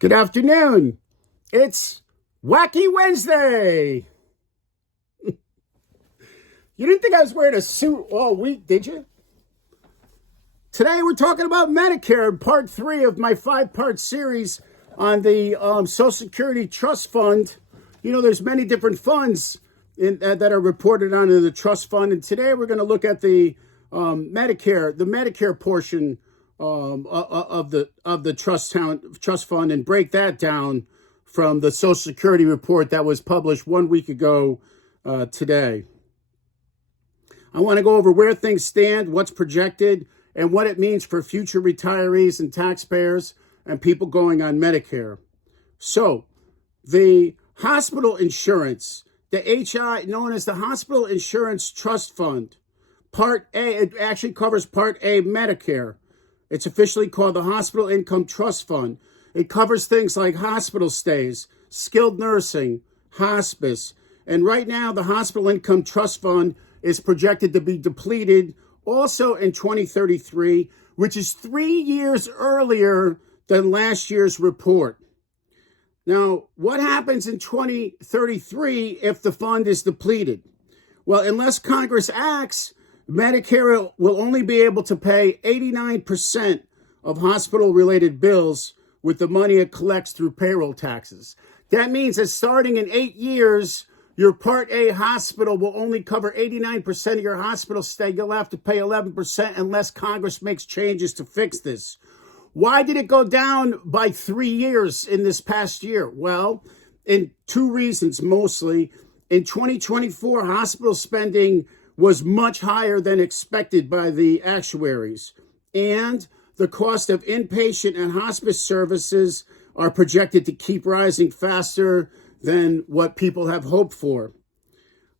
Good afternoon. It's Wacky Wednesday. You didn't think I was wearing a suit all week, did you? Today we're talking about Medicare in part 3 of my 5-part series on the Social Security Trust Fund. You know, there's many different funds that are reported on in the trust fund, and today we're going to look at the Medicare portion of the trust fund, and break that down from the Social Security report that was published 1 week ago today. I want to go over where things stand, what's projected, and what it means for future retirees and taxpayers and people going on Medicare. So, the hospital insurance, the HI, known as the Hospital Insurance Trust Fund, Part A, it actually covers Part A Medicare. It's officially called the Hospital Income Trust Fund. It covers things like hospital stays, skilled nursing, hospice. And right now, the Hospital Income Trust Fund is projected to be depleted also in 2033, which is 3 years earlier than last year's report. Now, what happens in 2033 if the fund is depleted? Well, unless Congress acts, Medicare will only be able to pay 89% of hospital-related bills with the money it collects through payroll taxes. That means that starting in 8 years, your Part A hospital will only cover 89% of your hospital stay. You'll have to pay 11% unless Congress makes changes to fix this. Why did it go down by 3 years in this past year? Well, in 2 reasons mostly. In 2024, hospital spending was much higher than expected by the actuaries. And the cost of inpatient and hospice services are projected to keep rising faster than what people have hoped for.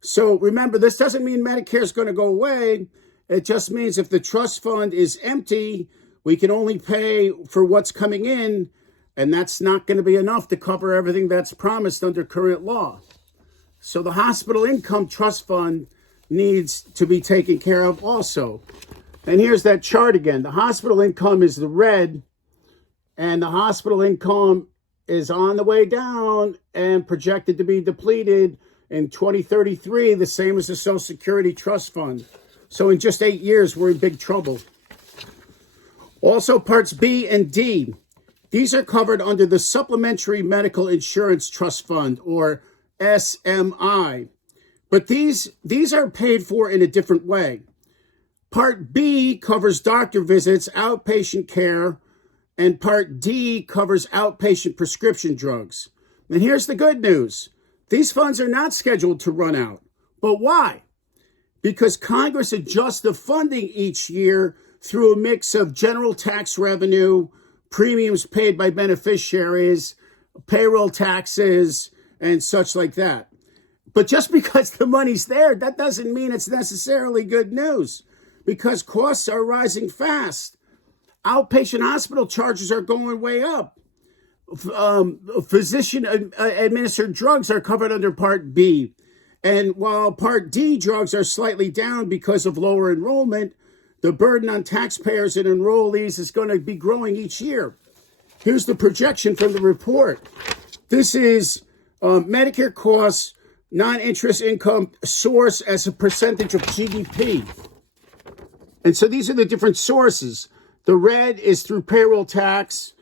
So remember, this doesn't mean Medicare is going to go away. It just means if the trust fund is empty, we can only pay for what's coming in, and that's not going to be enough to cover everything that's promised under current law. So the Hospital Income Trust Fund needs to be taken care of also. And here's that chart again. The hospital income is the red, and the hospital income is on the way down and projected to be depleted in 2033, the same as the Social Security Trust Fund. So in just 8 years, we're in big trouble. Also, Parts B and D, these are covered under the Supplementary Medical Insurance Trust Fund, or SMI. But these are paid for in a different way. Part B covers doctor visits, outpatient care, and Part D covers outpatient prescription drugs. And here's the good news. These funds are not scheduled to run out. But why? Because Congress adjusts the funding each year through a mix of general tax revenue, premiums paid by beneficiaries, payroll taxes, and such like that. But just because the money's there, that doesn't mean it's necessarily good news, because costs are rising fast. Outpatient hospital charges are going way up. Physician-administered drugs are covered under Part B. And while Part D drugs are slightly down because of lower enrollment, the burden on taxpayers and enrollees is going to be growing each year. Here's the projection from the report. This is Medicare costs, non-interest income source as a percentage of GDP. And so these are the different sources. The red is through payroll tax.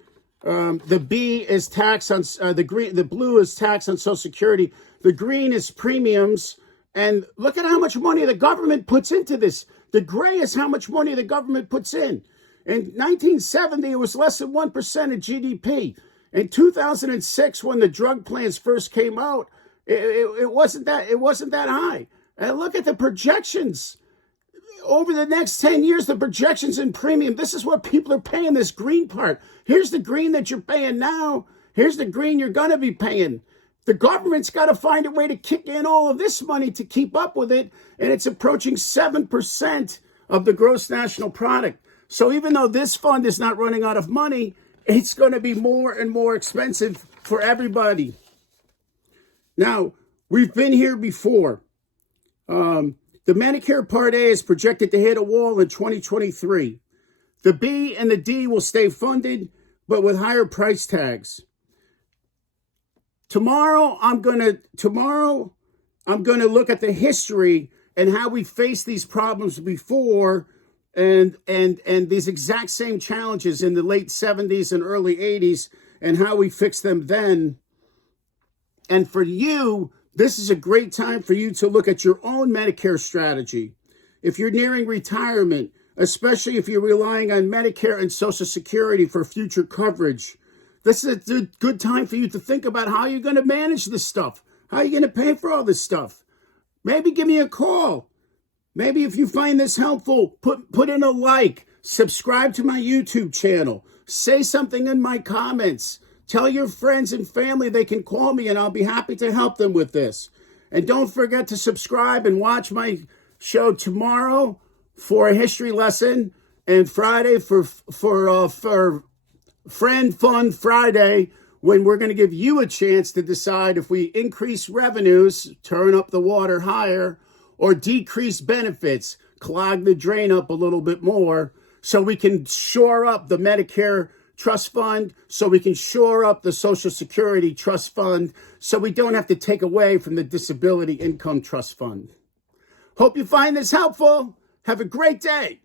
The B is tax on the blue is tax on Social Security. The green is premiums. And look at how much money the government puts into this. The gray is how much money the government puts in. In 1970, it was less than 1% of GDP. In 2006, when the drug plans first came out, it wasn't that high. And look at the projections. Over the next 10 years, the projections in premium, this is what people are paying, this green part. Here's the green that you're paying now. Here's the green you're going to be paying. The government's got to find a way to kick in all of this money to keep up with it, and it's approaching 7% of the gross national product. So even though this fund is not running out of money, it's going to be more and more expensive for everybody. Now, we've been here before. The Medicare Part A is projected to hit a wall in 2023. The B and the D will stay funded, but with higher price tags. Tomorrow, I'm gonna look at the history and how we faced these problems before, and these exact same challenges in the late 70s and early 80s, and how we fixed them then. And for you, this is a great time for you to look at your own Medicare strategy. If you're nearing retirement, especially if you're relying on Medicare and Social Security for future coverage, this is a good time for you to think about how you're going to manage this stuff. How are you going to pay for all this stuff? Maybe give me a call. Maybe if you find this helpful, put in a like, subscribe to my YouTube channel, say something in my comments. Tell your friends and family they can call me, and I'll be happy to help them with this. And don't forget to subscribe and watch my show tomorrow for a history lesson, and Friday for Friend Fun Friday, when we're going to give you a chance to decide if we increase revenues, turn up the water higher, or decrease benefits, clog the drain up a little bit more, so we can shore up the Medicare Trust Fund, so we can shore up the Social Security Trust Fund, so we don't have to take away from the Disability Income Trust Fund. Hope you find this helpful. Have a great day.